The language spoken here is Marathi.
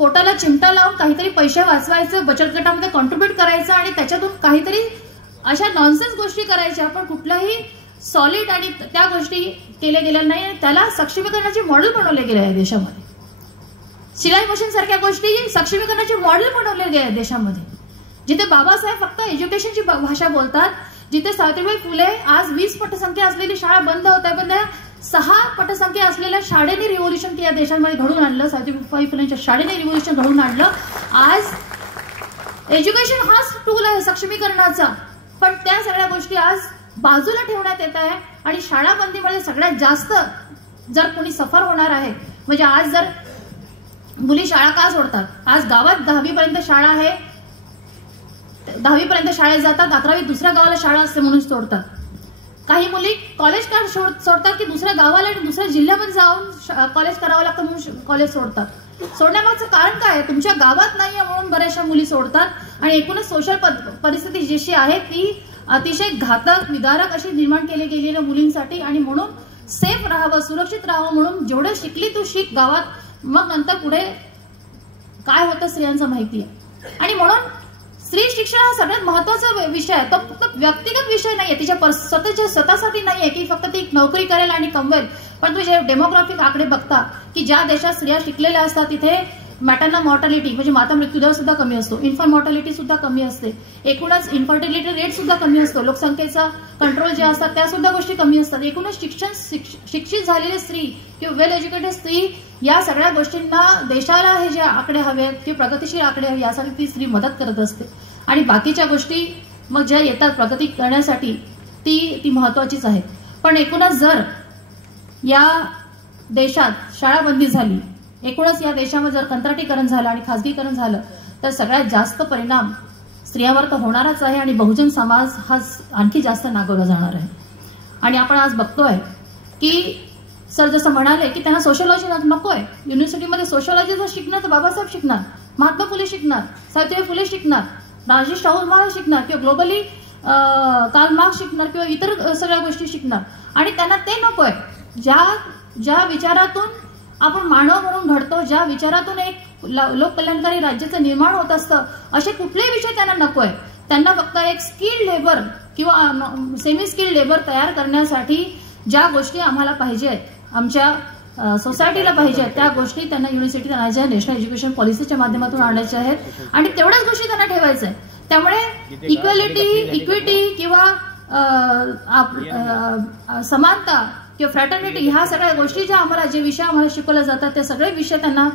पोटाला चिमटा लावून काहीतरी पैसे वाचवायचं, बचत गटामध्ये कॉन्ट्रीब्यूट करायचं आणि त्याच्यातून काहीतरी अशा नॉनसेन्स गोष्टी करायच्या, पण कुठलाही सॉलिड आणि त्या गोष्टी केल्या गेल्या नाही. त्याला सक्षमीकरणाचे मॉडेल बनवले गेले आहे देशामध्ये. शिलाई मशीन सारख्या गोष्टी सक्षमीकरणाचे मॉडेल बनवले गेले आहे देशामध्ये. जिथे बाबासाहेब फक्त एज्युकेशनची भाषा बोलतात, जिथे सावित्रीबाई फुले आज 20 पटसंख्या असलेली शाळा बंद होत आहे, पण त्या 6 पटसंख्या असलेल्या शाळेने रिव्होल्युशन या देशामध्ये घडवून आणलं. सावित्रीबाई फुलेंच्या शाळेने रिव्होल्युशन घडवून आणलं. आज एज्युकेशन हाच टूल आहे सक्षमीकरणाचा, पण त्या सगळ्या गोष्टी आज बाजूला ठेवण्यात येत आहे. आणि शाळा बंदीमध्ये सगळ्यात जास्त जर कोणी सफर होणार आहे म्हणजे आज जर मुली शाळा का सोडतात, आज गावात 10वी पर्यंत शाळा आहे, 10वी पर्यंत शाळेत जातात, 11वी दुसऱ्या गावाला शाळा असते म्हणून सोडतात. काही मुली कॉलेज का सोडतात की दुसऱ्या गावाला आणि दुसऱ्या जिल्ह्यामध्ये जाऊन कॉलेज करावं लागतं म्हणून कॉलेज सोडतात. सोडण्यामागचं कारण काय आहे? तुमच्या गावात नाहीये म्हणून बऱ्याचशा मुली सोडतात. आणि एकूणच सोशल परिस्थिती जशी आहे ती अतिशय घातक विदारक अशी निर्माण केली गेलेली मुलींसाठी. आणि म्हणून सेफ राहावं, सुरक्षित राहावं म्हणून जेवढं शिकली तू शिक गावात, मग नंतर पुढे काय होतं स्त्रियांचं माहिती आहे. आणि म्हणून स्त्री शिक्षण हा सगळ्यात महत्वाचा विषय आहे. तो फक्त व्यक्तिगत विषय नाहीये, तिच्या स्वतःसाठी नाहीये की फक्त ती नोकरी करेल आणि कमवेल. पण तुम्ही जे डेमोग्राफिक आकडे बघता की ज्या देशात स्त्रिया शिकलेल्या असतात तिथे मॅटर्नल मॉर्टॅलिटी म्हणजे माता मृत्यूदर सुद्धा कमी असतो, इन्फंट मॉर्टॅलिटी सुद्धा कमी असते, एकूणच इन्फर्टिलिटी रेट सुद्धा कमी असतो, लोकसंख्येचा कंट्रोल जे असतात त्या सुद्धा गोष्टी कमी असतात. एकूणच शिक्षित झालेली स्त्री किंवा वेल एज्युकेटेड स्त्री या सगळ्या गोष्टींना देशाला हे जे आकडे हवे किंवा प्रगतिशील आकडे हवे यासाठी ती स्त्री मदत करत असते. आणि बाकीच्या गोष्टी मग ज्या येतात प्रगती करण्यासाठी ती महत्वाचीच आहे. पण एकूणच जर या देशात शाळाबंदी झाली, एकूणच या देशामध्ये जर कंत्राटीकरण झालं आणि खासगीकरण झालं तर सगळ्यात जास्त परिणाम स्त्रियांवर तर होणारच आहे आणि बहुजन समाज हा आणखी जास्त नागवला जाणार आहे. आणि आपण आज बघतोय की सर जसं म्हणाले की त्यांना सोशोलॉजी नकोय, युनिव्हर्सिटीमध्ये सोशोलॉजी जर शिकणार तर बाबासाहेब शिकणार, महात्मा फुले शिकणार, सावित्रीबाई फुले शिकणार, राजर्षी शाहू महाराज शिकणार किंवा ग्लोबली कार्ल मार्क्स शिकणार किंवा इतर सगळ्या गोष्टी शिकणार. आणि त्यांना ते नकोय ज्या विचारातून आपण मानव म्हणून घडतो, ज्या विचारातून एक लोककल्याणकारी राज्याचं निर्माण होत असतं, असे कुठलेही विषय त्यांना नकोय. त्यांना फक्त एक स्किल्ड लेबर किंवा सेमी स्किल्ड लेबर तयार करण्यासाठी ज्या गोष्टी आम्हाला पाहिजे आहेत, आमच्या सोसायटीला पाहिजे आहेत, त्या गोष्टी त्यांना युनिव्हर्सिटीत आणायच्या, नॅशनल एज्युकेशन पॉलिसीच्या माध्यमातून आणायच्या आहेत आणि तेवढ्याच गोष्टी त्यांना ठेवायच्या आहेत. त्यामुळे इक्विटी किंवा समानता किंवा फ्रॅटर्निटी ह्या सगळ्या गोष्टी ज्या आम्हाला जे विषय आम्हाला शिकवले जातात ते सगळे विषय त्यांना